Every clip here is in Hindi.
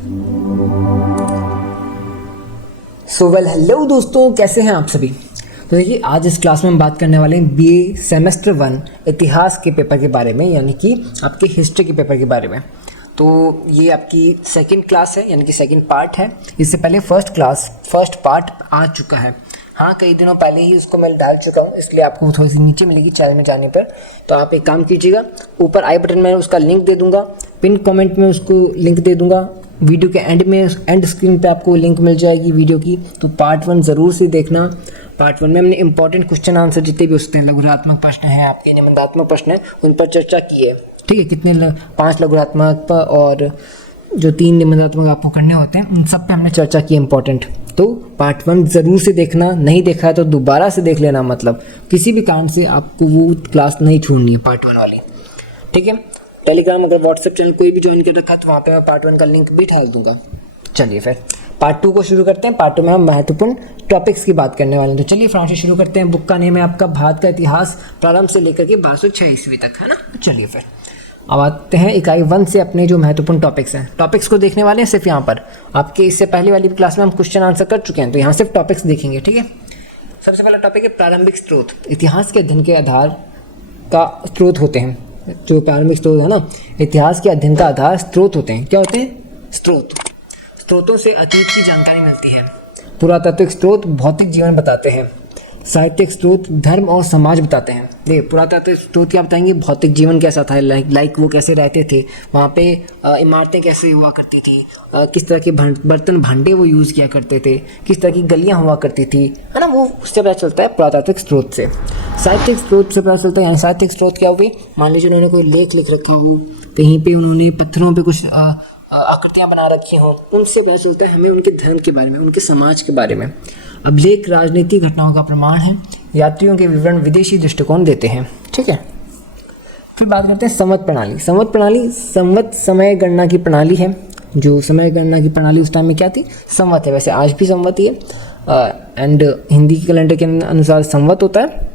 हेलो दोस्तों, कैसे हैं आप सभी। तो देखिए, आज इस क्लास में हम बात करने वाले हैं बीए सेमेस्टर 1 इतिहास के पेपर के बारे में, यानी कि आपके हिस्ट्री के पेपर के बारे में। तो ये आपकी सेकंड क्लास है, यानी कि सेकंड पार्ट है। इससे पहले फर्स्ट पार्ट आ चुका है। हाँ, कई दिनों पहले ही उसको मैं डाल चुका हूँ, इसलिए आपको थोड़ी सी नीचे मिलेगी चैनल में जाने पर। तो आप एक काम कीजिएगा, ऊपर आई बटन में उसका लिंक दे दूंगा, पिन कमेंट में उसको लिंक दे दूंगा, वीडियो के एंड स्क्रीन पे आपको लिंक मिल जाएगी वीडियो की। तो पार्ट 1 ज़रूर से देखना। पार्ट 1 में हमने इंपॉर्टेंट क्वेश्चन आंसर जितने भी उसके लघुरात्मक प्रश्न हैं, आपके निबंधात्मक प्रश्न हैं, उन पर चर्चा की है। ठीक है, कितने 5 लघुरात्मक पर और जो 3 निबंधात्मक आपको करने होते हैं, उन सब पे हमने चर्चा की इंपॉर्टेंट। तो पार्ट 1 ज़रूर से देखना, नहीं देखा है तो दोबारा से देख लेना। मतलब किसी भी कारण से आपको वो क्लास नहीं छोड़नी है पार्ट 1 वाली। ठीक है, टेलीग्राम अगर व्हाट्सएप चैनल कोई भी ज्वाइन कर रखा है तो वहाँ पे मैं पार्ट 1 का लिंक भी डाल दूंगा। चलिए फिर पार्ट 2 को शुरू करते हैं। पार्ट 2 में हम महत्वपूर्ण टॉपिक्स की बात करने वाले हैं। तो चलिए फ्रांस से शुरू करते हैं। बुक का नेम है आपका भारत का इतिहास प्रारंभ से लेकर के 1206 ईस्वी तक, है ना। चलिए फिर अब आते हैं इकाई 1 से अपने जो महत्वपूर्ण टॉपिक्स हैं। टॉपिक्स को देखने वाले हैं सिर्फ यहाँ पर। आपके इससे पहले वाली क्लास में हम क्वेश्चन आंसर कर चुके हैं, तो यहाँ सिर्फ टॉपिक्स देखेंगे। ठीक है, सबसे पहला टॉपिक है प्रारंभिक स्रोत। इतिहास के अध्ययन के आधार का स्रोत होते हैं। जो प्रारंभिक स्रोत है ना, इतिहास के अध्ययन का आधार स्रोत होते हैं। क्या होते हैं? स्रोतों से अतीत की जानकारी मिलती है। पुरातात्विक स्रोत भौतिक जीवन बताते हैं। साहित्यिक स्रोत धर्म और समाज बताते हैं। देखिए, पुरातात्विक स्रोत क्या बताएंगे? भौतिक जीवन कैसा था, लाइक वो कैसे रहते थे, वहाँ पे इमारतें कैसे हुआ करती थी, किस तरह के बर्तन भांडे वो यूज़ किया करते थे, किस तरह की गलियाँ हुआ करती थी, है ना। वो उससे पता चलता है पुरातात्विक स्रोत से। साहित्यिक स्रोत से पता चलता है, यानी साहित्यिक स्रोत क्या हुए? मान लीजिए उन्होंने कोई लेख लिख रखा हो, कहीं पे उन्होंने पत्थरों पे कुछ आकृतियाँ बना रखी हों, उनसे पता चलता है हमें उनके धर्म के बारे में, उनके समाज के बारे में। अभिलेख राजनीतिक घटनाओं का प्रमाण है। यात्रियों के विवरण विदेशी दृष्टिकोण देते हैं। ठीक है, फिर बात करते हैं संवत प्रणाली। संवत समय गणना की प्रणाली है। जो समय गणना की प्रणाली उस टाइम में क्या थी? संवत है। वैसे आज भी संवत ही है, एंड हिंदी के कैलेंडर के अनुसार संवत होता है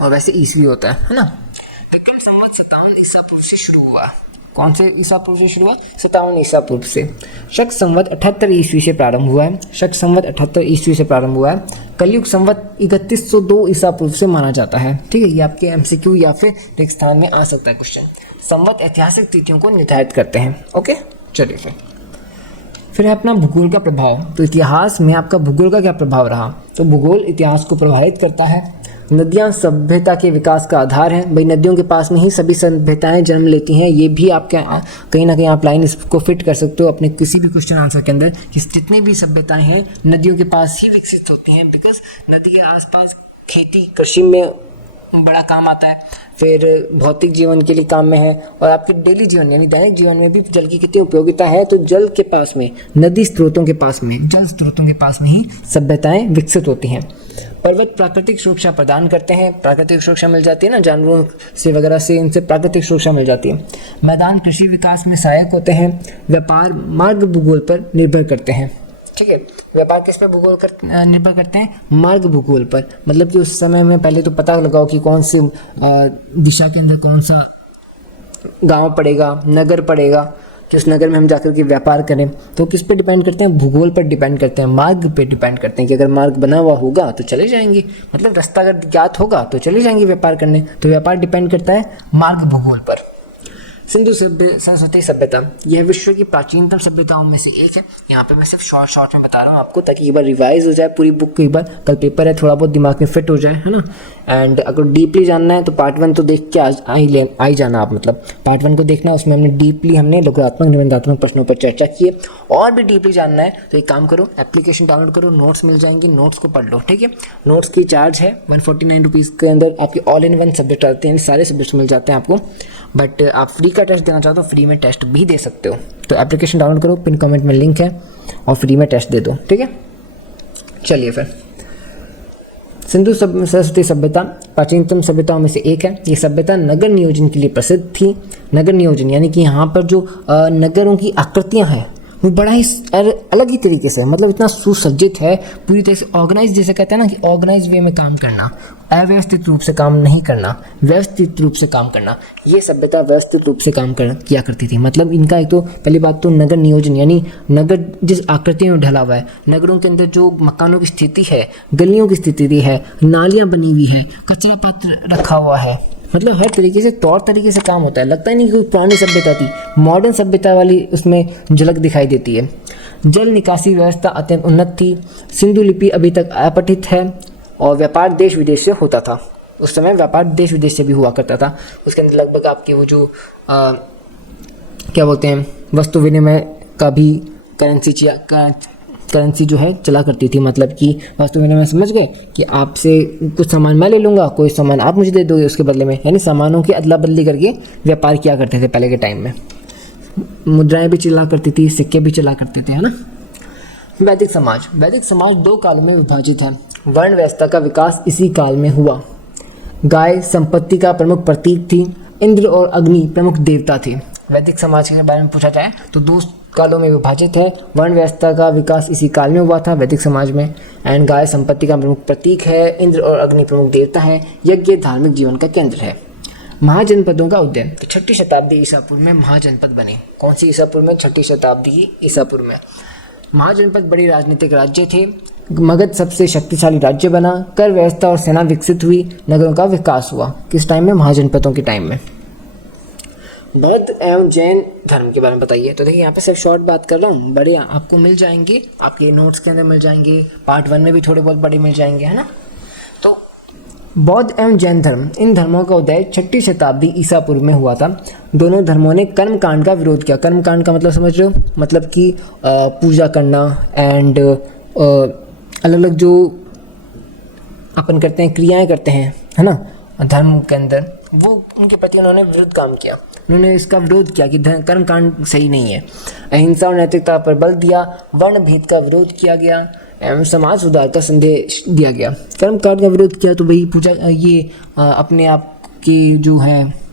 और वैसे ईस्वी होता है ना। विक्रम संवत 57 ईसा पूर्व से शुरू हुआ। कौन से ईसा पूर्व से शुरू हुआ? 57 ईसा पूर्व से। शक संवत 78 ईस्वी से प्रारंभ हुआ है। कलयुग संवत 3102 ईसा पूर्व से माना जाता है। ठीक है, ये आपके एमसीक्यू या फिर रिक्त स्थान में आ सकता है क्वेश्चन। संवत ऐतिहासिक तिथियों को निर्धारित करते हैं। ओके, चलिए फिर है अपना भूगोल का प्रभाव। तो इतिहास में आपका भूगोल का क्या प्रभाव रहा? तो भूगोल इतिहास को प्रभावित करता है। नदियाँ सभ्यता के विकास का आधार हैं। भाई, नदियों के पास में ही सभी सभ्यताएं जन्म लेती हैं। ये भी आप कहीं ना कहीं आप लाइन इसको फिट कर सकते हो अपने किसी भी क्वेश्चन आंसर के अंदर, कि जितनी भी सभ्यताएं हैं नदियों के पास ही विकसित होती हैं, बिकॉज नदी के आसपास खेती कृषि में बड़ा काम आता है, फिर भौतिक जीवन के लिए काम में है, और आपके डेली जीवन यानी दैनिक जीवन में भी जल की कितनी उपयोगिता है। तो जल के पास में, जल स्रोतों के पास में ही सभ्यताएं विकसित होती हैं। पर्वत प्राकृतिक सुरक्षा प्रदान करते हैं। प्राकृतिक सुरक्षा मिल जाती है ना, जानवरों से वगैरह से, इनसे प्राकृतिक सुरक्षा मिल जाती है। मैदान कृषि विकास में सहायक होते हैं। व्यापार मार्ग भूगोल पर निर्भर करते हैं। ठीक है, व्यापार किस पे निर्भर करते हैं? मार्ग भूगोल पर। मतलब कि उस समय में पहले तो पता लगाओ कि कौन सी दिशा के अंदर कौन सा गांव पड़ेगा, नगर पड़ेगा, कि उस नगर में हम जाकर के व्यापार करें। तो किस पे डिपेंड करते हैं? भूगोल पर डिपेंड करते हैं, मार्ग पे डिपेंड करते हैं, कि अगर मार्ग बना हुआ होगा तो चले जाएंगे, मतलब रास्ता अगर ज्ञात होगा तो चले जाएंगे व्यापार करने। तो व्यापार डिपेंड करता है मार्ग भूगोल पर। सिंधु सरस्वती सभ्यता, यह विश्व की प्राचीनतम सभ्यताओं में से एक है। यहाँ पे मैं सिर्फ शॉर्ट में बता रहा हूँ आपको, ताकि एक बार रिवाइज हो जाए पूरी बुक। एक बार कल पेपर है, थोड़ा बहुत दिमाग में फिट हो जाए, है ना। एंड अगर डीपली जानना है तो पार्ट 1 तो देख के आई जाना आप, मतलब पार्ट 1 को देखना, उसमें हमने लघुरात्मक निबंधात्मक प्रश्नों पर चर्चा की है। और भी डीपली जानना है तो एक काम करो, एप्लीकेशन डाउनलोड करो, नोट्स मिल जाएंगे, नोट्स को पढ़ लो। ठीक है, नोट्स की चार्ज है 149 रुपीज़ के अंदर आपके ऑल इन वन सब्जेक्ट आते हैं, सारे सब्जेक्ट्स मिल जाते हैं आपको। बट आप फ्री का टेस्ट देना चाहते हो, फ्री में टेस्ट भी दे सकते हो। तो एप्लीकेशन डाउनलोड करो, पिन कमेंट में लिंक है, और फ्री में टेस्ट दे दो। ठीक है, चलिए फिर सिंधु सरस्वती सभ्यता प्राचीनतम सभ्यताओं में से एक है। ये सभ्यता नगर नियोजन के लिए प्रसिद्ध थी। नगर नियोजन यानी कि यहाँ पर जो नगरों की आकृतियाँ हैं वो बड़ा ही अलग ही तरीके से, मतलब इतना सुसज्जित है, पूरी तरह से ऑर्गेनाइज, जैसे कहते हैं ना कि ऑर्गेनाइज वे में काम करना, अव्यवस्थित रूप से काम नहीं करना, व्यवस्थित रूप से काम करना। ये सभ्यता व्यवस्थित रूप से काम किया करती थी। मतलब इनका एक तो पहली बात तो नगर नियोजन, यानी नगर जिस आकृति में ढला हुआ है, नगरों के अंदर जो मकानों की स्थिति है, गलियों की स्थिति है, नालियाँ बनी हुई है, कचरा पात्र रखा हुआ है, मतलब हर तरीके से तौर तरीके से काम होता है। लगता ही नहीं कि कोई पुरानी सभ्यता थी, मॉडर्न सभ्यता वाली उसमें झलक दिखाई देती है। जल निकासी व्यवस्था अत्यंत उन्नत थी। सिंधु लिपि अभी तक अपठित है और व्यापार देश विदेश से होता था। उस समय व्यापार देश विदेश से भी हुआ करता था। उसके अंदर लगभग आपकी वो जो क्या बोलते हैं, वस्तु विनिमय का भी करेंसी जो है चला करती थी। मतलब कि वस्तु विनिमय समझ गए कि आपसे कुछ सामान मैं ले लूँगा, कोई सामान आप मुझे दे दोगे उसके बदले में, यानी सामानों की अदला बदली करके व्यापार किया करते थे पहले के टाइम में। मुद्राएं भी चला करती थी, सिक्के भी चला करते थे, है ना। वैदिक समाज 2 कालों में विभाजित है। वर्ण व्यवस्था का विकास इसी काल में हुआ। गाय संपत्ति का प्रमुख प्रतीक थी। इंद्र और अग्नि प्रमुख देवता थे। वैदिक समाज के बारे में पूछा जाए तो 2 कालों में विभाजित है। वर्ण व्यवस्था का विकास इसी काल में हुआ था, वैदिक समाज में। एंड गाय संपत्ति का प्रमुख प्रतीक है। इंद्र और अग्नि प्रमुख देवता है। यज्ञ धार्मिक जीवन का केंद्र है। महाजनपदों का उदय, तो 6ठी शताब्दी ईसापुर में महाजनपद बने। कौन सी ईसापुर में? 6ठी शताब्दी ईसापुर में। महाजनपद बड़े राजनीतिक राज्य थे। मगध सबसे शक्तिशाली राज्य बना। कर व्यवस्था और सेना विकसित हुई। नगरों का विकास हुआ। किस टाइम में? महाजनपदों के टाइम में। बौद्ध एवं जैन धर्म के बारे में बताइए। तो देखिए यहाँ पे सिर्फ शॉर्ट बात कर रहा हूँ, बड़े आपको मिल जाएंगे, आपके नोट्स के अंदर मिल जाएंगे, पार्ट 1 में भी थोड़े बहुत बड़े मिल जाएंगे, है ना। तो बौद्ध एवं जैन धर्म, इन धर्मों का उदय 6ठी शताब्दी ईसापुर में हुआ था। दोनों धर्मों ने कर्मकांड का विरोध किया। कर्मकांड का मतलब समझ रहे हो? मतलब कि पूजा करना एंड अलग अलग जो अपन करते हैं, क्रियाएं करते हैं, है ना, धर्म के अंदर, वो उनके प्रति उन्होंने विरुद्ध काम किया। उन्होंने इसका विरोध किया कि कर्मकांड सही नहीं है। अहिंसा और नैतिकता पर बल दिया। वर्ण भेद का विरोध किया गया एवं समाज सुधार का संदेश दिया गया। कर्मकांड का विरोध किया तो भाई पूजा, ये अपने आप की जो है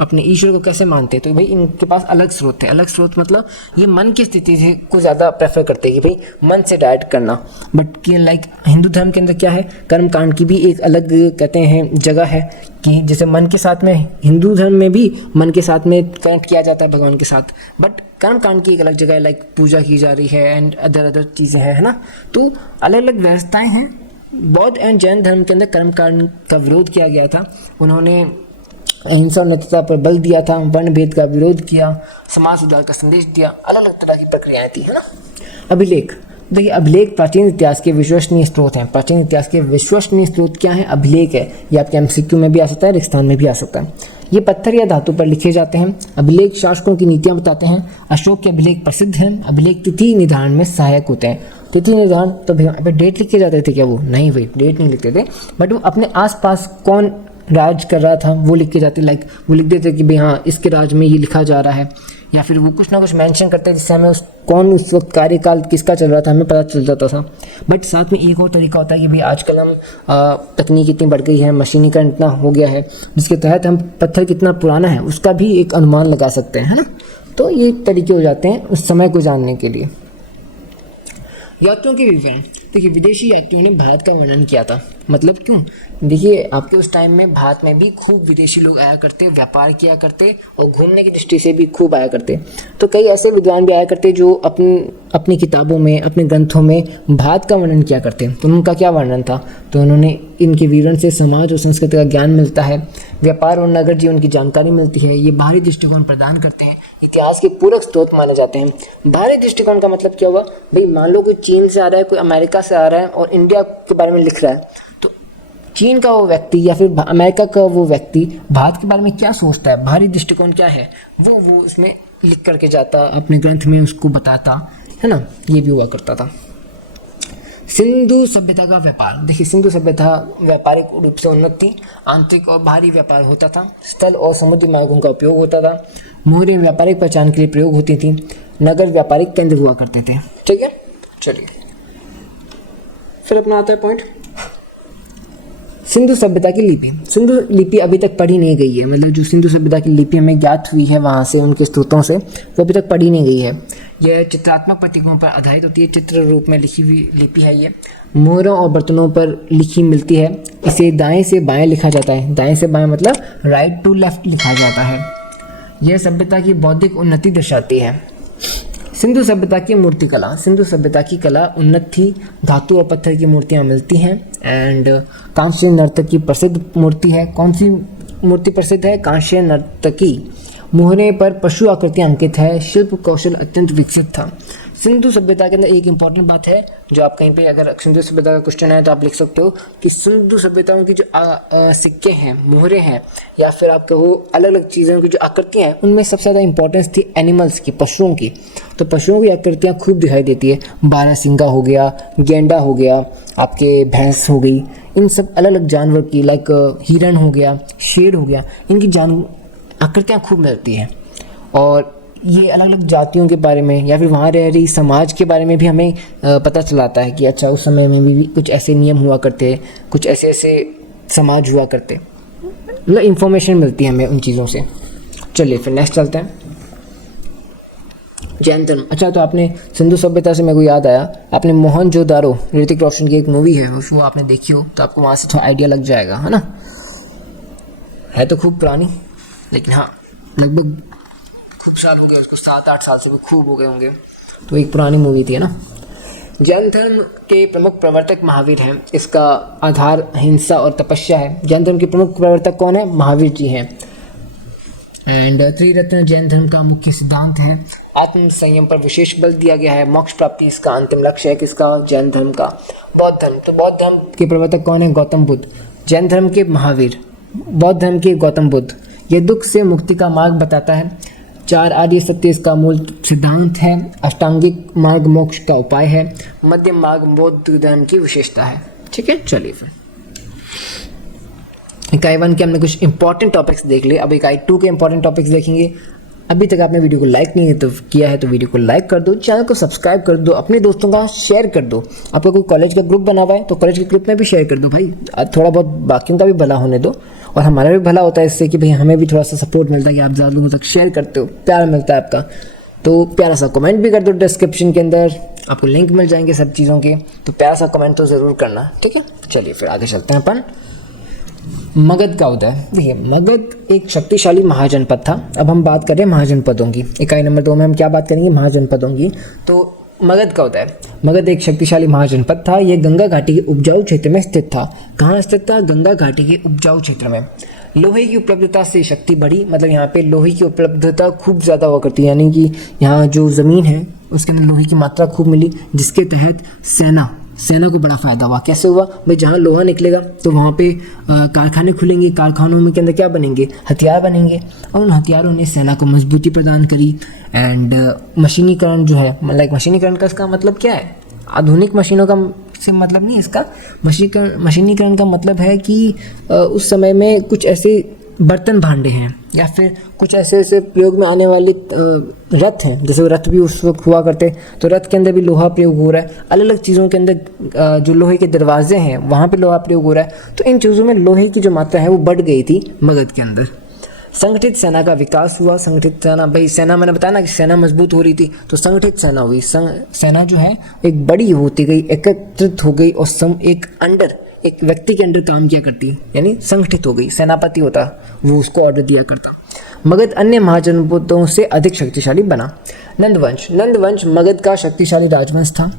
अपने ईश्वर को कैसे मानते, तो भाई इनके पास अलग स्रोत है। अलग स्रोत मतलब ये मन की स्थिति को ज़्यादा प्रेफर करते हैं कि भाई मन से डाइट करना। बट कि लाइक हिंदू धर्म के अंदर क्या है, कर्मकांड की भी एक अलग कहते हैं जगह है कि जैसे मन के साथ में, हिंदू धर्म में भी मन के साथ में कनेक्ट किया जाता है भगवान के साथ, बट कर्मकांड की एक अलग जगह है, लाइक पूजा की जा रही है एंड अदर चीज़ें हैं, है ना। तो अलग अलग व्यवस्थाएँ हैं। बौद्ध एंड जैन धर्म के अंदर कर्मकांड का विरोध किया गया था। उन्होंने अहिंसा और नैतिकता पर बल दिया था। वर्ण भेद का विरोध किया। समाज सुधार का संदेश दिया। अलग अलग तरह की प्रक्रियाएं थी, है ना। अभिलेख, देखिए अभिलेख प्राचीन इतिहास के विश्वसनीय स्रोत हैं। प्राचीन इतिहास के विश्वसनीय स्रोत क्या है? अभिलेख है। ये आपके एमसीक्यू में भी आ सकता है, रेगिस्तान में भी आ सकता है। ये पत्थर या धातु पर लिखे जाते हैं। अभिलेख शासकों की नीतियां बताते हैं। अशोक के अभिलेख प्रसिद्ध हैं। अभिलेख तिथि निर्धारण में सहायक होते हैं। तिथि निर्धारण, तो भैया डेट लिखे जाते थे क्या? वो नहीं भाई, डेट नहीं लिखते थे, बट वो अपने आसपास कौन राज कर रहा था वो लिख के जाते। लाइक वो लिख देते कि भाई हाँ इसके राज में ये लिखा जा रहा है, या फिर वो कुछ ना कुछ मेंशन करते हैं जिससे हमें कौन उस वक्त कार्यकाल किसका चल रहा था हमें पता चल जाता था। बट साथ में एक और तरीका होता है कि भाई आजकल हम तकनीक इतनी बढ़ गई है, मशीनीकरण इतना हो गया है, जिसके तहत हम पत्थर कितना पुराना है उसका भी एक अनुमान लगा सकते हैं, है ना। तो ये तरीके हो जाते हैं उस समय को जानने के लिए। यात्रियों के विवरण, देखिए विदेशी यात्रियों ने भारत का वर्णन किया था। मतलब क्यों? देखिए आपके उस टाइम में भारत में भी खूब विदेशी लोग आया करते, व्यापार किया करते और घूमने की दृष्टि से भी खूब आया करते। तो कई ऐसे विद्वान भी आया करते जो अपनी किताबों में, अपने ग्रंथों में भारत का वर्णन किया करते। तो उनका क्या वर्णन था? तो उन्होंने इनके विवरण से समाज और संस्कृति का ज्ञान मिलता है, व्यापार और नगर जीवन की जानकारी मिलती है। ये बाहरी दृष्टिकोण प्रदान करते हैं, इतिहास के पूरक स्रोत माने जाते हैं। बाहरी दृष्टिकोण का मतलब क्या हुआ? भाई मान लो कोई चीन से आ रहा है, कोई अमेरिका से आ रहा है और इंडिया के बारे में लिख रहा है, तो चीन का वो व्यक्ति या फिर अमेरिका का वो व्यक्ति भारत के बारे में क्या सोचता है, बाहरी दृष्टिकोण क्या है, वो उसमें लिख करके जाता, अपने ग्रंथ में उसको बताता, है ना। ये भी हुआ करता था। सिंधु सभ्यता का व्यापार, देखिए सिंधु सभ्यता व्यापारिक रूप से उन्नत थी। आंतरिक और बाहरी व्यापार होता था। स्थल और समुद्री मार्गों का उपयोग होता था। मोहरें व्यापारिक पहचान के लिए प्रयोग होती थी। नगर व्यापारिक केंद्र हुआ करते थे। ठीक है, चलिए फिर अपना आता है पॉइंट सिंधु सभ्यता की लिपि। सिंधु लिपि अभी तक पढ़ी नहीं गई है। मतलब जो सिंधु सभ्यता की लिपि हमें ज्ञात हुई है वहाँ से, उनके स्रोतों से, वो अभी तक पढ़ी नहीं गई है। यह चित्रात्मक प्रतीकों पर आधारित होती है, चित्र रूप में लिखी हुई लिपि है ये। मोहरों और बर्तनों पर लिखी मिलती है। इसे दाएं से बाएं लिखा जाता है, दाएं से बाएं मतलब राइट टू लेफ्ट लिखा जाता है। यह सभ्यता की बौद्धिक उन्नति दर्शाती है। सिंधु सभ्यता की मूर्तिकला, सिंधु सभ्यता की कला उन्नत थी, धातु और पत्थर की मूर्तियाँ मिलती हैं। एंड कांस्य नर्तक की प्रसिद्ध मूर्ति है। कौन सी मूर्ति प्रसिद्ध है? कांस्य नर्तकी। मोहरे पर पशु आकृतियाँ अंकित है। शिल्प कौशल अत्यंत विकसित था। सिंधु सभ्यता के अंदर एक इंपॉर्टेंट बात है जो आप कहीं पे अगर सिंधु सभ्यता का क्वेश्चन है तो आप लिख सकते हो कि सिंधु सभ्यताओं की जो सिक्के हैं, मोहरे हैं, या फिर आप कहो अलग अलग चीज़ों की जो आकृतियाँ हैं, उनमें सबसे ज़्यादा इंपॉर्टेंस थी एनिमल्स की, पशुओं की। तो पशुओं की आकृतियाँ खूब दिखाई देती है। बारहसिंगा हो गया, गेंडा हो गया, आपके भैंस हो गई, इन सब अलग अलग जानवर की, लाइक हिरण हो गया, शेर हो गया, इनकी आकृतियाँ खूब मिलती हैं। और ये अलग अलग जातियों के बारे में या फिर वहाँ रह रही समाज के बारे में भी हमें पता चलाता है कि अच्छा उस समय में भी कुछ ऐसे नियम हुआ करते, कुछ ऐसे ऐसे समाज हुआ करते, मतलब इंफॉर्मेशन मिलती है हमें उन चीज़ों से। चलिए फिर नेक्स्ट चलते हैं। जैन धर्म। अच्छा, तो आपने सिंधु सभ्यता से मेरे को याद आया, आपने मोहनजोदारो, ऋतिक रोशन की एक मूवी है, उसको आपने देखी हो तो आपको वहाँ से थोड़ा आइडिया लग जाएगा, है ना। है तो खूब पुरानी, लेकिन हाँ लगभग साल हो गए उसको, 7-8 साल से भी खूब हो गए होंगे। तो एक पुरानी मूवी थी, है ना। जैन धर्म के प्रमुख प्रवर्तक महावीर हैं। इसका आधार अहिंसा और तपस्या है। जैन धर्म के प्रमुख प्रवर्तक कौन है? महावीर जी हैं। एंड त्रिरत्न जैन धर्म का मुख्य सिद्धांत है। आत्म संयम पर विशेष बल दिया गया है। मोक्ष प्राप्ति इसका अंतिम लक्ष्य है। किसका? जैन धर्म का। बौद्ध धर्म, तो बौद्ध धर्म के प्रवर्तक कौन है? गौतम बुद्ध। जैन धर्म के महावीर, बौद्ध धर्म के गौतम बुद्ध। यह दुख से मुक्ति का मार्ग बताता है। 4 आर्य सत्य इसका मूल सिद्धांत है। अष्टांगिक मार्ग मोक्ष का उपाय है। मध्यम मार्ग बौद्ध धर्म की विशेषता है। ठीक है, चलिए फिर इकाई 1 के हमने कुछ इंपॉर्टेंट टॉपिक्स देख लिए। अब इकाई 2 के इंपॉर्टेंट टॉपिक्स देखेंगे। अभी तक आपने वीडियो को लाइक नहीं किया है तो वीडियो को लाइक कर दो, चैनल को सब्सक्राइब कर दो, अपने दोस्तों का शेयर कर दो। आपका कोई कॉलेज का ग्रुप बना हुआ है तो कॉलेज के ग्रुप में भी शेयर कर दो भाई। थोड़ा बहुत बाकियों का भी भला होने दो और हमारा भी भला होता है इससे कि भाई हमें भी थोड़ा सा सपोर्ट मिलता है कि आप ज़्यादा लोगों तक शेयर करते हो, प्यार मिलता है आपका। तो प्यारा सा कमेंट भी कर दो, डिस्क्रिप्शन के अंदर आपको लिंक मिल जाएंगे सब चीज़ों के, तो प्यारा सा कमेंट तो ज़रूर करना। ठीक है, चलिए फिर आगे चलते हैं अपन। मगध का उदय। देखिए, मगध एक शक्तिशाली महाजनपद था। अब हम बात करें महाजनपदों की। इकाई नंबर 2 में हम क्या बात करेंगे? महाजनपदों की। तो मगध का उदय। मगध एक शक्तिशाली महाजनपद था। यह गंगा घाटी के उपजाऊ क्षेत्र में स्थित था। कहाँ स्थित था? गंगा घाटी के उपजाऊ क्षेत्र में। लोहे की उपलब्धता से शक्ति बढ़ी, मतलब यहाँ पे लोहे की उपलब्धता खूब ज़्यादा हुआ करती है, यानी कि यहाँ जो ज़मीन है उसके अंदर लोहे की मात्रा खूब मिली, जिसके तहत सेना को बड़ा फ़ायदा हुआ। कैसे हुआ भाई? जहाँ लोहा निकलेगा तो वहाँ पे कारखाने खुलेंगे, कारखानों में के अंदर क्या बनेंगे? हथियार बनेंगे, और उन हथियारों ने सेना को मजबूती प्रदान करी। एंड मशीनीकरण जो है, लाइक मशीनीकरण का इसका मतलब क्या है? आधुनिक मशीनों का से मतलब नहीं, इसका मशीनीकरण का मतलब है कि उस समय में कुछ ऐसे बर्तन भांडे हैं या फिर कुछ ऐसे ऐसे प्रयोग में आने वाले रथ हैं, जैसे रथ भी उस वक्त हुआ करते, तो रथ के अंदर भी लोहा प्रयोग हो रहा है। अलग अलग चीज़ों के अंदर जो लोहे के दरवाजे हैं वहाँ पे लोहा प्रयोग हो रहा है। तो इन चीज़ों में लोहे की जो मात्रा है वो बढ़ गई थी मगध के अंदर। संगठित सेना का विकास हुआ। संगठित सेना, भाई सेना मैंने बताया ना कि सेना मजबूत हो रही थी, तो संगठित सेना हुई। सेना जो है एक बड़ी होती गई, एकत्रित हो गई और एक व्यक्ति के अंडर काम किया करती, यानी संगठित हो गई। सेनापति होता, वो उसको ऑर्डर दिया करता। मगध अन्य महाजनपदों से अधिक शक्तिशाली बना। नंदवंश मगध का शक्तिशाली राजवंश था।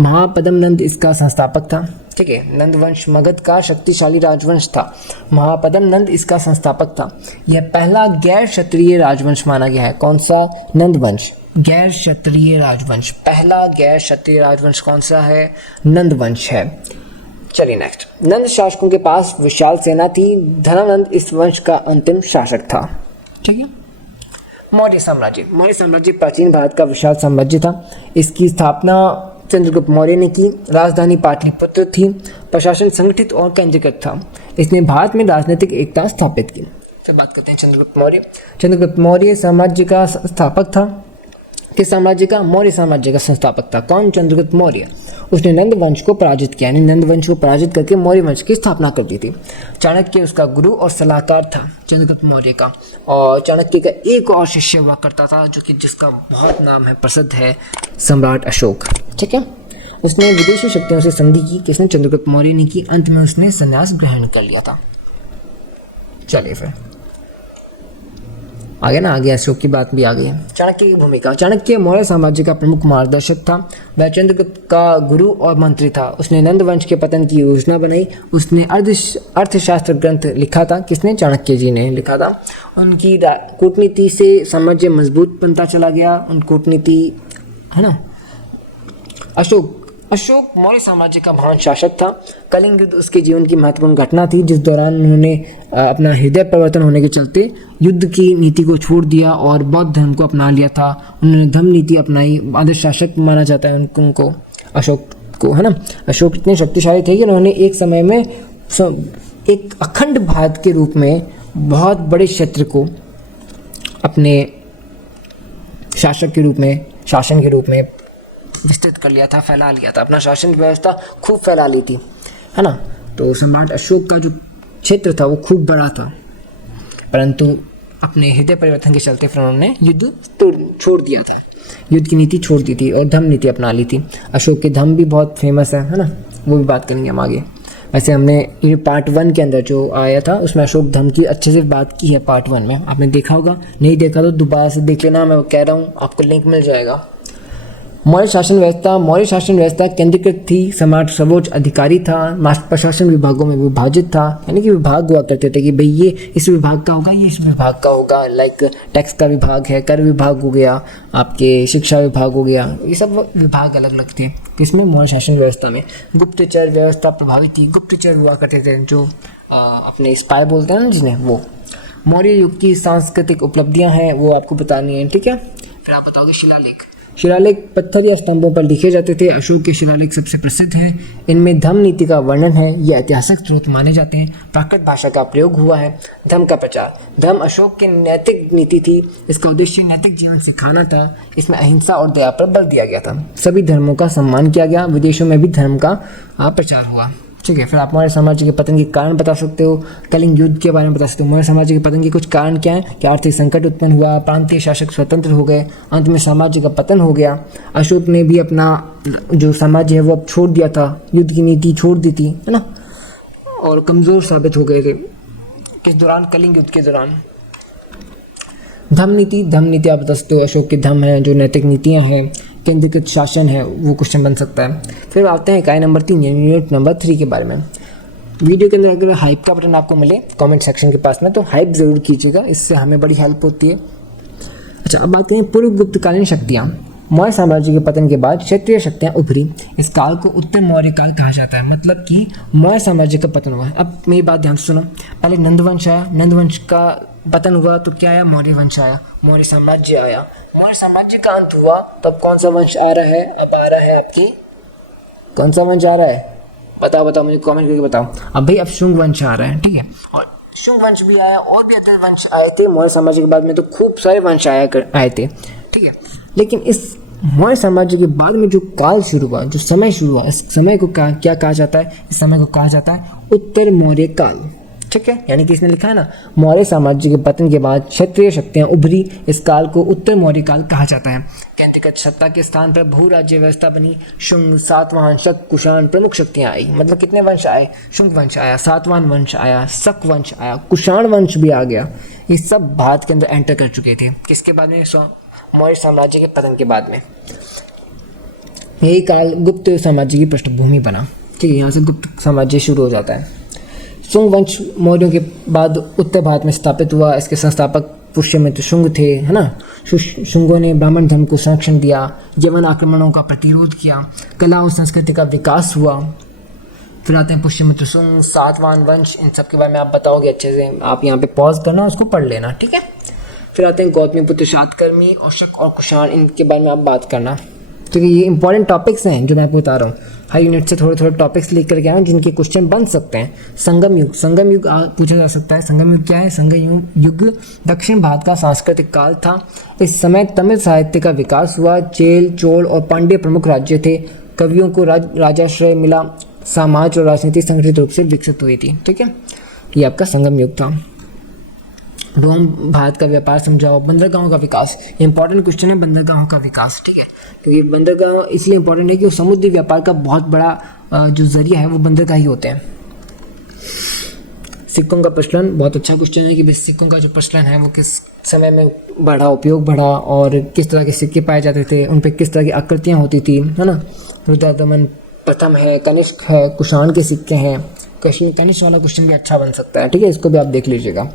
महापद्म नंद इसका संस्थापक था। ठीक है, नंदवंश मगध का शक्तिशाली राजवंश था। महापद्म नंद इसका संस्थापक था। यह पहला गैर क्षत्रिय राजवंश माना गया है। कौन सा? नंदवंश। गैर क्षत्रिय राजवंश, पहला गैर क्षत्रिय राजवंश कौन सा है? नंदवंश है। चलिए नेक्स्ट। नंद शासकों के पास विशाल सेना थी। धनानंद इस वंश का अंतिम शासक था। ठीक है। मौर्य साम्राज्य प्राचीन भारत का विशाल साम्राज्य था। इसकी स्थापना चंद्रगुप्त मौर्य ने की। राजधानी पाटलिपुत्र थी। प्रशासन संगठित और केंद्रीकृत था। इसने भारत में राजनीतिक एकता स्थापित की। तो बात करते हैं चंद्रगुप्त मौर्य साम्राज्य का संस्थापक था। किस साम्राज्य का? मौर्य साम्राज्य का संस्थापक था। कौन? चंद्रगुप्त मौर्य। उसने नंद वंश को पराजित किया, यानी नंद वंश को पराजित करके मौर्य वंश की स्थापना कर दी थी। चाणक्य उसका गुरु और सलाहकार था चंद्रगुप्त मौर्य का। और चाणक्य का एक और शिष्य हुआ करता था जो कि जिसका बहुत नाम है, प्रसिद्ध है, सम्राट अशोक। ठीक है, उसने विदेशी शक्तियों से संधि की, किसने? चंद्रगुप्त मौर्य ने की। अंत में उसने संन्यास ग्रहण कर लिया था। चलिए फिर आगे ना, आगे अशोक की बात भी आ गई है। चाणक्य की भूमिका। चाणक्य मौर्य साम्राज्य का प्रमुख मार्गदर्शक था। वह चंद्रगुप्त का गुरु और मंत्री था। उसने नंद वंश के पतन की योजना बनाई। उसने अर्थशास्त्र ग्रंथ लिखा था। किसने? चाणक्य जी ने लिखा था। उनकी कूटनीति से साम्राज्य मजबूत बनता चला गया। उन कूटनीति, है ना। अशोक मौर्य साम्राज्य का महान शासक था। कलिंग युद्ध उसके जीवन की महत्वपूर्ण घटना थी, जिस दौरान उन्होंने अपना हृदय परिवर्तन होने के चलते युद्ध की नीति को छोड़ दिया और बौद्ध धर्म को अपना लिया था। उन्होंने धम्म नीति अपनाई। आदर्श शासक माना जाता है उनको, अशोक को, है ना। अशोक इतने शक्तिशाली थे कि उन्होंने एक समय में एक अखंड भारत के रूप में बहुत बड़े क्षेत्र को अपने शासन के रूप में विस्तृत कर लिया था, फैला लिया था। अपना शासन व्यवस्था खूब फैला ली थी, है ना। तो सम्राट अशोक का जो क्षेत्र था वो खूब बड़ा था, परंतु अपने हृदय परिवर्तन के चलते फिर उन्होंने युद्ध छोड़ दिया था, युद्ध की नीति छोड़ दी थी और धम्म नीति अपना ली थी। अशोक के धम्म भी बहुत फेमस है ना, वो भी बात करेंगे हम आगे। वैसे हमने ये पार्ट 1 के अंदर जो आया था उसमें अशोक धम्म की अच्छे से बात की है। पार्ट 1 में आपने देखा होगा, नहीं देखा तो दोबारा से देख लेना, मैं कह रहा हूँ, आपको लिंक मिल जाएगा। मौर्य शासन व्यवस्था केंद्रीकृत थी। सम्राट सर्वोच्च अधिकारी था। प्रशासन विभागों में विभाजित था, यानी कि विभाग हुआ करते थे कि भाई ये इस विभाग का होगा, ये इस विभाग का होगा। लाइक टैक्स का विभाग है, कर विभाग हो गया, आपके शिक्षा विभाग हो गया, ये सब विभाग अलग अलग थे। किसमें? मौर्य शासन व्यवस्था में। गुप्तचर व्यवस्था प्रभावित थी। गुप्तचर हुआ करते थे जो अपने स्पाई बोलते हैं ना जिन्हें, वो। मौर्य युग की सांस्कृतिक उपलब्धियाँ हैं वो आपको बतानी है, ठीक है। फिर आप बताओगे शिलालेख पत्थर या स्तंभों पर लिखे जाते थे। अशोक के शिलालेख सबसे प्रसिद्ध हैं। इनमें धम्म नीति का वर्णन है। ये ऐतिहासिक स्रोत माने जाते हैं। प्राकृत भाषा का प्रयोग हुआ है। धम्म का प्रचार। धम्म अशोक की नैतिक नीति थी। इसका उद्देश्य नैतिक जीवन सिखाना था। इसमें अहिंसा और दया पर बल दिया गया था। सभी धर्मों का सम्मान किया गया। विदेशों में भी धर्म का प्रचार हुआ, ठीक है। फिर आप मौर्य साम्राज्य के पतन के कारण बता सकते हो। कलिंग युद्ध के बारे में बता सकते हो। मौर्य साम्राज्य के पतन के कुछ कारण क्या है कि आर्थिक संकट उत्पन्न हुआ, प्रांतीय शासक स्वतंत्र हो गए, अंत में साम्राज्य का पतन हो गया। अशोक ने भी अपना जो साम्राज्य है वो अब छोड़ दिया था, युद्ध की नीति छोड़ दी थी, है ना, और कमज़ोर साबित हो गए थे। किस दौरान? कलिंग युद्ध के दौरान। धम्म नीति आप बता सकते हो। अशोक के धम्म है, जो नैतिक नीतियाँ हैं, केंद्रीकृत शासन है, वो क्वेश्चन बन सकता है। फिर आते हैं इकाई नंबर 3 यानी यूनिट नंबर 3 के बारे में। वीडियो के अंदर अगर हाइप का बटन आपको मिले कमेंट सेक्शन के पास में, तो हाइप ज़रूर कीजिएगा, इससे हमें बड़ी हेल्प होती है। अच्छा, अब बात करें पूर्व गुप्तकालीन शक्तियाँ। मौर्य साम्राज्य के पतन के बाद क्षेत्रीय शक्तियाँ उभरी। इस काल को उत्तर मौर्य काल कहा जाता है, मतलब कि मौर्य साम्राज्य का पतन हुआ। अब मेरी बात ध्यान से सुनो। पहले नंदवंश आया, नंदवंश का पतन हुआ तो क्या आया? मौर्य वंश आया, मौर्य साम्राज्य आया। मौर्य साम्राज्य का अंत हुआ तब कौन सा वंश आ रहा है? अब आ रहा है आपकी, कौन सा वंश आ रहा है? बताओ मुझे कमेंट करके बताओ। अब भाई अब शुंग वंश आ रहा है, ठीक है। और शुंग वंश भी आया, और भी अतिरिक्त वंश आए थे मौर्य साम्राज्य के बाद में, तो खूब सारे वंश आए थे, ठीक है। लेकिन इस मौर्य साम्राज्य के बाद में जो काल शुरू हुआ, जो समय शुरू हुआ, इस समय को क्या कहा जाता है? इस समय को कहा जाता है उत्तर मौर्य काल, ठीक है। यानी कि इसने लिखा है ना, मौर्य साम्राज्य के पतन के बाद क्षत्रिय शक्तियां उभरी। इस काल को उत्तर मौर्य काल कहा जाता है। केंद्रीकृत सत्ता के स्थान पर भू राज्य व्यवस्था बनी। शुंग, सातवाहन, शक, कुषाण प्रमुख शक्तियां आई। मतलब कितने वंश आए? शुंग वंश आया, सातवाहन वंश आया, शक वंश आया, कुषाण वंश भी आ गया। ये सब भारत के अंदर एंटर कर चुके थे। किसके बाद में? मौर्य साम्राज्य के पतन के बाद में। यही काल गुप्त साम्राज्य की पृष्ठभूमि बना, ठीक है। यहाँ से गुप्त साम्राज्य शुरू हो जाता है। शुंग वंश मौर्यों के बाद उत्तर भारत में स्थापित हुआ। इसके संस्थापक पुष्यमित्र शुंग थे, है ना। शुंगों ने ब्राह्मण धर्म को संरक्षण दिया, यवन आक्रमणों का प्रतिरोध किया, कला और संस्कृति का विकास हुआ। फिर आते हैं पुष्यमित्र शुंग, सातवाहन वंश, इन सब के बारे में आप बताओगे अच्छे से। आप यहाँ पे पॉज करना, उसको पढ़ लेना, ठीक है। फिर आते हैं गौतमीपुत्र शातकर्मी और शक और कुषाण, इनके बारे में आप बात करना, ठीक है। ये इंपॉर्टेंट टॉपिक्स हैं जो मैं आपको बता रहा हूँ। हर यूनिट से थोड़े टॉपिक्स लेकर के आए जिनके क्वेश्चन बन सकते हैं। संगम युग पूछा जा सकता है। संगम युग क्या है? संगम युग दक्षिण भारत का सांस्कृतिक काल था। इस समय तमिल साहित्य का विकास हुआ। चेल, चोल और पांड्य प्रमुख राज्य थे। कवियों को राजाश्रय मिला, समाज और राजनीति संगठित रूप से विकसित हुई थी। ठीक है, ये आपका संगम युग था। रोम भारत का व्यापार समझाओ। बंदरगाहों का विकास, ये इंपॉर्टेंट क्वेश्चन है, बंदरगाहों का विकास। ठीक है, क्योंकि बंदरगाह इसलिए इंपॉर्टेंट है कि समुद्री व्यापार का बहुत बड़ा जो जरिया है वो बंदरगाह ही होते हैं। सिक्कों का प्रचलन, बहुत अच्छा क्वेश्चन है कि सिक्कों का जो प्रचलन है वो किस समय में बढ़ा, उपयोग बढ़ा, और किस तरह के सिक्के पाए जाते थे, उन पर किस तरह की आकृतियाँ होती थी, है ना। रुद्रदमन प्रथम है, कनिष्क है, कुषाण के सिक्के हैं। कनिष्क वाला क्वेश्चन भी अच्छा बन सकता है। ठीक है, इसको भी आप देख लीजिएगा।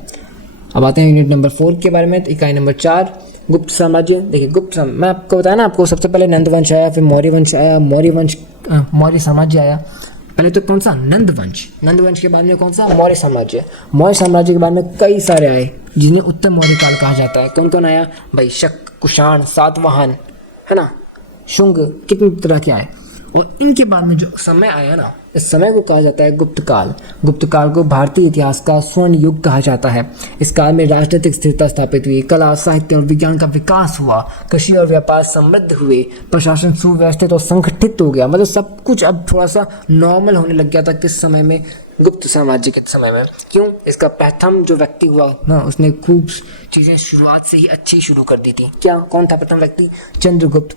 अब आते हैं यूनिट नंबर 4 के बारे में। इकाई नंबर 4, गुप्त साम्राज्य। देखिए मैं आपको बताया ना, आपको सबसे पहले नंद वंश आया, फिर मौर्य वंश आया, मौर्य साम्राज्य आया। पहले तो कौन सा, नंद वंश के बाद में कौन सा, मौर्य साम्राज्य के बाद में कई सारे आए जिन्हें उत्तर मौर्य काल कहा जाता है। कौन कौन आया भाई, शक, कुषाण, सातवाहन, है ना, शुंग, कितने तरह के आए। और इनके बाद में जो समय आया ना, इस समय को कहा जाता है गुप्त काल को भारतीय इतिहास का स्वर्ण युग कहा जाता है। इस काल में राजनीतिक स्थिरता स्थापित हुई, कला, साहित्य और विज्ञान का विकास हुआ, कृषि और व्यापार समृद्ध हुए, प्रशासन सुव्यवस्थित और संगठित हो गया। मतलब सब कुछ अब थोड़ा सा नॉर्मल होने लग गया था किस समय में, गुप्त साम्राज्य के समय में। क्यों, इसका प्रथम जो व्यक्ति हुआ ना, उसने खूब चीज़ें शुरुआत से ही अच्छी शुरू कर दी थी। क्या, कौन था प्रथम व्यक्ति, चंद्रगुप्त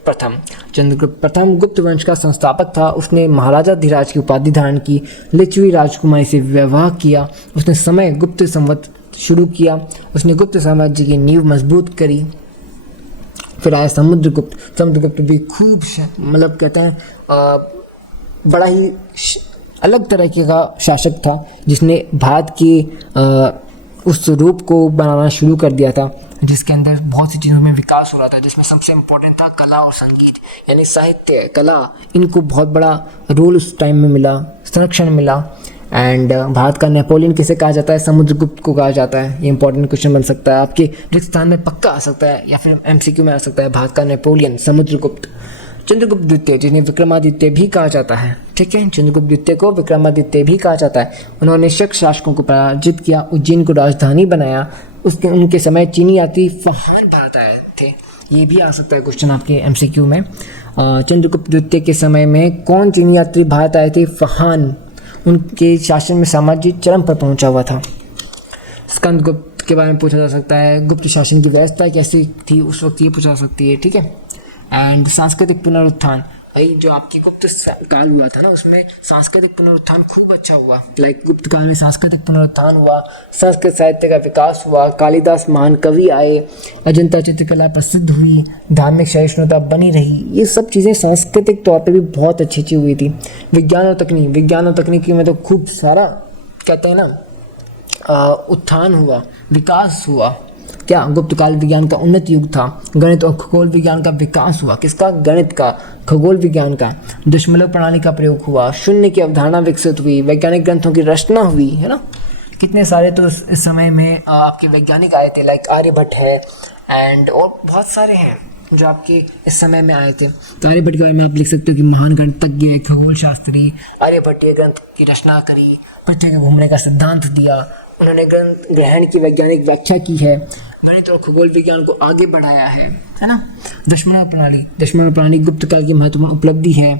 प्रथम गुप्त वंश का संस्थापक था। उसने महाराजा धीराज की उपाधि धारण की, लिच्छवी राजकुमारी से विवाह किया, उसने समय गुप्त संवत शुरू किया, उसने गुप्त साम्राज्य की नींव मजबूत करी। फिर आया समुद्रगुप्त भी खूब मतलब कहते हैं बड़ा ही अलग तरह का शासक था, जिसने भारत के उस रूप को बनाना शुरू कर दिया था, जिसके अंदर बहुत सी चीज़ों में विकास हो रहा था, जिसमें सबसे इम्पोर्टेंट था कला और संगीत, यानी साहित्य, कला, इनको बहुत बड़ा रोल उस टाइम में मिला, संरक्षण मिला। एंड भारत का नेपोलियन किसे कहा जाता है, समुद्रगुप्त को कहा जाता है। ये इंपॉर्टेंट क्वेश्चन बन सकता है आपके रिक्त स्थान में, पक्का आ सकता है, या फिर MCQ में आ सकता है। भारत का नेपोलियन समुद्रगुप्त। चंद्रगुप्त द्वितीय, जिन्हें विक्रमादित्य भी कहा जाता है। ठीक है, चंद्रगुप्त द्वितीय को विक्रमादित्य भी कहा जाता है। उन्होंने शक शासकों को पराजित किया, उज्जैन को राजधानी बनाया। उनके समय चीनी यात्री फहान भारत आए थे। ये भी आ सकता है क्वेश्चन आपके MCQ में। चंद्रगुप्त द्वितीय के समय में कौन चीनी यात्री भारत आए थे, फहान। उनके शासन में साम्राज्य चरम पर पहुंचा हुआ था। स्कंदगुप्त के बारे में पूछा जा सकता है, गुप्त शासन की व्यवस्था कैसी थी उस वक्त, ये पूछा जा सकती है। ठीक है, एंड सांस्कृतिक पुनरुत्थान, भाई जो आपकी गुप्त काल हुआ था ना, उसमें सांस्कृतिक पुनरुत्थान खूब अच्छा हुआ। गुप्त काल में सांस्कृतिक पुनरुत्थान हुआ, संस्कृत साहित्य का विकास हुआ, कालिदास महान कवि आए, अजंता चित्रकला प्रसिद्ध हुई, धार्मिक सहिष्णुता बनी रही। ये सब चीज़ें सांस्कृतिक तौर पे भी बहुत अच्छी हुई थी। विज्ञान और तकनीकी में तो खूब सारा कहते हैं ना उत्थान हुआ, विकास हुआ। क्या, गुप्त काल विज्ञान का उन्नत युग था। गणित और खगोल विज्ञान का विकास हुआ। किसका, गणित का, खगोल विज्ञान का। दशमलव प्रणाली का प्रयोग हुआ, शून्य की अवधारणा विकसित हुई, वैज्ञानिक ग्रंथों की रचना हुई, है ना। कितने सारे तो इस समय में आपके वैज्ञानिक आए थे, लाइक आर्यभट्ट है, एंड और बहुत सारे हैं जो आपके इस समय में आए थे। तो आर्यभट्ट के बारे में आप लिख सकते हो कि महान गणितज्ञ, खगोल शास्त्री। आर्यभट्ट ग्रंथ की रचना करी, पृथ्वी के घूमने का सिद्धांत दिया। उन्होंने ग्रहण की वैज्ञानिक व्याख्या की है, गणित और खगोल विज्ञान को आगे बढ़ाया है ना। दशमलव प्रणाली गुप्त काल की महत्वपूर्ण उपलब्धि है।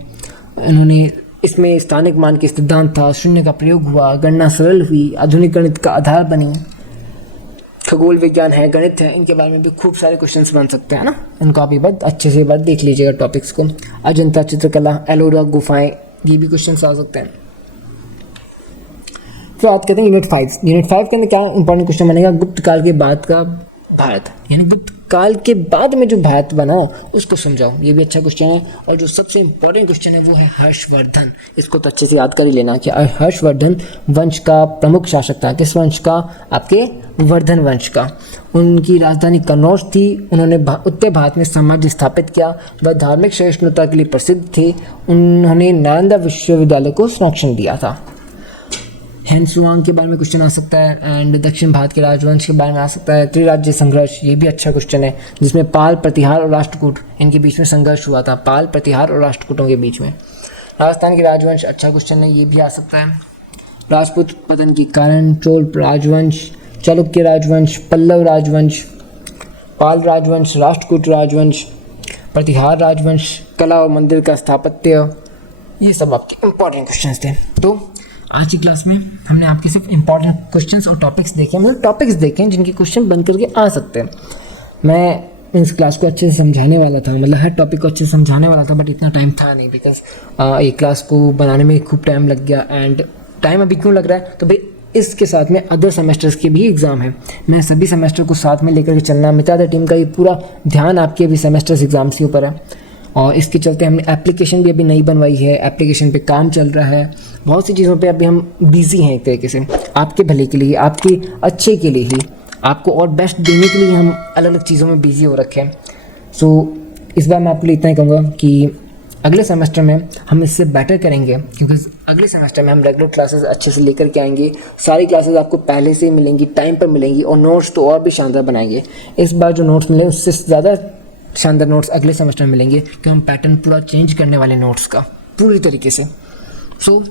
उन्होंने इसमें स्थानिक मान के सिद्धांत था, शून्य का प्रयोग हुआ, गणना सरल हुई, आधुनिक गणित का आधार बनी। खगोल विज्ञान है, गणित है, इनके बारे में भी खूब सारे क्वेश्चंस बन सकते हैं ना। इनको आप एक बार अच्छे से देख लीजिएगा टॉपिक्स को। अजंता चित्रकला, एलोरा गुफाएं, ये भी क्वेश्चंस आ सकते हैं। फिर बात करते हैं यूनिट 5 के अंदर क्या इंपॉर्टेंट क्वेश्चन बनेगा, गुप्त काल के बाद का भारत, यानी गुप्त काल के बाद में जो भारत बना उसको समझाओ। ये भी अच्छा क्वेश्चन है। और जो सबसे इंपॉर्टेंट क्वेश्चन है वो है हर्षवर्धन। इसको तो अच्छे से याद कर ही लेना कि हर्षवर्धन वंश का प्रमुख शासक था। किस वंश का, आपके वर्धन वंश का। उनकी राजधानी कन्नौज थी। उन्होंने उत्तर भारत में साम्राज्य स्थापित किया। वह धार्मिक सहिष्णुता के लिए प्रसिद्ध थे। उन्होंने नालंदा विश्वविद्यालय को संरक्षण दिया था। हैंसुआंग के बारे में क्वेश्चन आ सकता है, एंड दक्षिण भारत के राजवंश के बारे में आ सकता है। त्रिराज्य संघर्ष, ये भी अच्छा क्वेश्चन है, जिसमें पाल, प्रतिहार और राष्ट्रकूट, इनके बीच में संघर्ष हुआ था। पाल, प्रतिहार और राष्ट्रकूटों के बीच में। राजस्थान के राजवंश, अच्छा क्वेश्चन है, ये भी आ सकता है। राजपूत पतन के कारण, चोल राजवंश, चालुक्य राजवंश, पल्लव राजवंश, पाल राजवंश, राष्ट्रकूट राजवंश, प्रतिहार राजवंश, कला और मंदिर का स्थापत्य, ये सब आपके इम्पॉर्टेंट क्वेश्चंस थे। तो आज की क्लास में हमने आपके सिर्फ इम्पॉर्टेंट क्वेश्चंस और टॉपिक्स देखे, मतलब टॉपिक्स देखे जिनके क्वेश्चन बन करके आ सकते हैं। मैं इस क्लास को अच्छे से समझाने वाला था, मतलब हर टॉपिक को अच्छे से समझाने वाला था, बट इतना टाइम था नहीं, बिकॉज ये क्लास को बनाने में खूब टाइम लग गया। एंड टाइम अभी क्यों लग रहा है, तो भाई इसके साथ में अदर सेमेस्टर्स के भी एग्ज़ाम है। मैं सभी सेमेस्टर को साथ में लेकर के चलना, मितादा टीम का ये पूरा ध्यान आपके अभी सेमेस्टर्स एग्ज़ाम्स के ऊपर है। और इसके चलते हमने एप्लीकेशन भी अभी नई बनवाई है, एप्लीकेशन पे काम चल रहा है, बहुत सी चीज़ों पे अभी हम बिजी हैं एक तरीके से, आपके भले के लिए, आपके अच्छे के लिए ही, आपको और बेस्ट देने के लिए हम अलग अलग चीज़ों में बिजी हो रखे हैं। सो इस बार मैं आपके लिए इतना ही कहूँगा कि अगले सेमेस्टर में हम इससे बेटर करेंगे, क्योंकि अगले सेमेस्टर में हम रेगुलर क्लासेस अच्छे से लेकर के आएंगे। सारी क्लासेस आपको पहले से ही मिलेंगी, टाइम पर मिलेंगी, और नोट्स तो और भी शानदार बनाएंगे। इस बार जो नोट्स मिले उससे ज़्यादा शानदार नोट्स अगले सेमेस्टर में मिलेंगे, क्योंकि हम पैटर्न पूरा चेंज करने वाले नोट्स का पूरी तरीके से। सो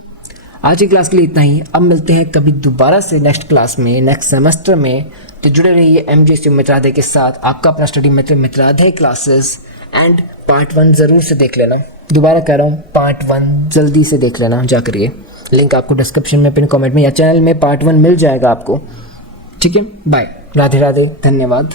आज की क्लास के लिए इतना ही। अब मिलते हैं कभी दोबारा से नेक्स्ट क्लास में, नेक्स्ट सेमेस्टर में। तो जुड़े रहिए MJ मित्राधे के साथ, आपका अपना स्टडी मित्र मित्राधे क्लासेस। एंड पार्ट 1 ज़रूर से देख लेना, दोबारा कह रहा हूँ, पार्ट 1 जल्दी से देख लेना जा करिए। लिंक आपको डिस्क्रिप्शन में, पिन कमेंट में या चैनल में पार्ट 1 मिल जाएगा आपको। ठीक है, बाय, राधे राधे, धन्यवाद।